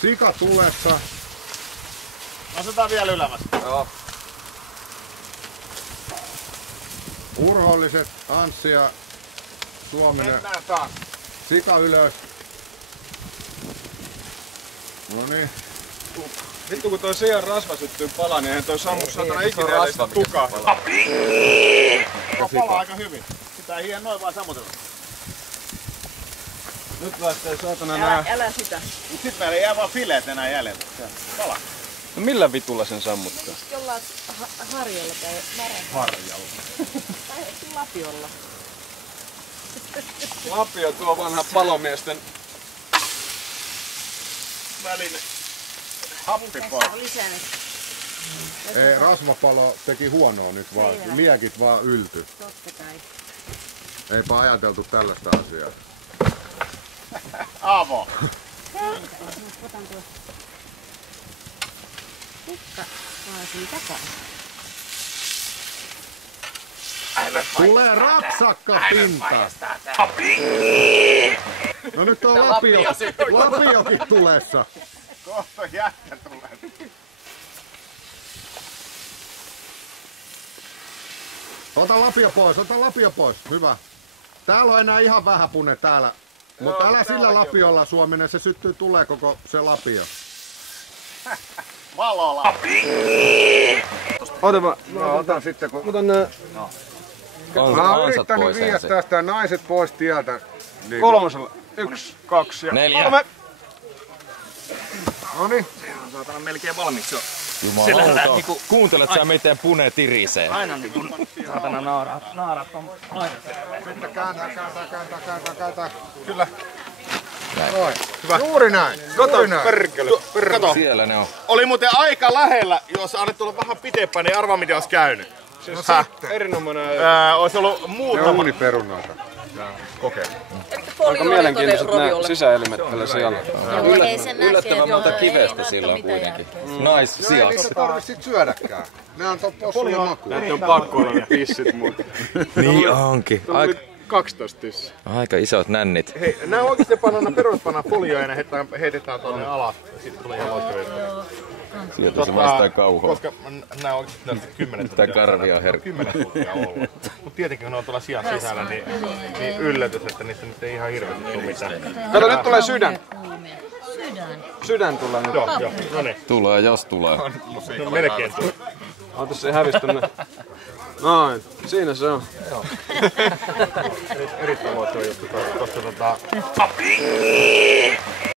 Sika tulessa. Nostetaan vielä ylemmäs. Joo. Urholliset Anssi ja Suominen. Mennään taas. Sika ylös. Noniin. Vittu kun toi sian rasva syttyy palaa, niin eihän toi sammu satana ikinä edes tukahda. Tuo palaa aika hyvin. Sitä ei noin vaan sammutella. Nyt lähtee saatana nää. Älä sitä. Sit meillä jää vaan fileet enää jäljellä. Palaa. No millä vitulla sen sammuttaa? Jollain harjalla tai märän. Harjalla. Tai lapiolla. Lapio tuo vanha palomiesten Väline. Happipoa. Ei, rasvapalo teki huonoa nyt vaan. Liekit vaan ylty. Totta kai. Eipä ajateltu tällaista asiaa. Aavo. Otan tuo kukka kaasin takaisin. Tulee rapsakka pinta. No nyt on lapiokin tulessa. Kohta jätkä tulee. Ota lapio pois. Hyvä. Täällä on enää ihan vähän pune täällä. Mutta älä sillä lapiolla Suominen, se syttyy tulee koko se lapio. Valolla. Ota mä. Mä otan sitten kun... Otan nää. Mä oon yrittänyt viedä tästä naiset pois tieltä. Niin. Kolmosella. 1, 2 ja 4. 3. Noniin. Saatana melkein valmiiksi jo. Jumalauta. Niinku, kuuntelet sä miten pune tirisee? Aina niinku saatana naarat on aina. Sitten kääntää. Kyllä. Näin. Noin. Hyvä. Juuri näin. Kato, perkele. Kato. Siellä ne on. Oli muuten aika lähellä, jos annettu olla vähän pitempään, niin arvaa miten olisi käynyt. Siis erinomainen. Olisi ollut Ne on muutama. uniperunoita. Okei. Aika mielenkiintoiset nää sisäelimet tällä sijalla. Yllättävän monta kivestä silloin kuitenkin. Naissijassa. Niitä tarvitse sit syödäkään. Ne on possulle makuun. Näitä on pakko olla ne pissit muuten. Niin onkin. Aika 12 tissiä. Aika isot nännit. Hei, nää oikeesti pannaan pannaan folioon ja heitetään tonne alas. Sitten tulee ihan loistavaa. Sieltä se vastaa kauhoa. Koska nää on oikeesti 10 Tää karvia on herkkä. 10 tuntia ollut. Mut tietenkin kun ne on tuolla sijan sisällä, niin yllätys, että niistä nyt ei ihan hirveästi tuu mitään. Kato, nyt tulee sydän. Sydän tulee nyt. Joo, no niin. Tulee jos tulee. No, melkein tuli. Ota se hävis tonne. Noin, siinä se on. Erittäin luottava juttu, koska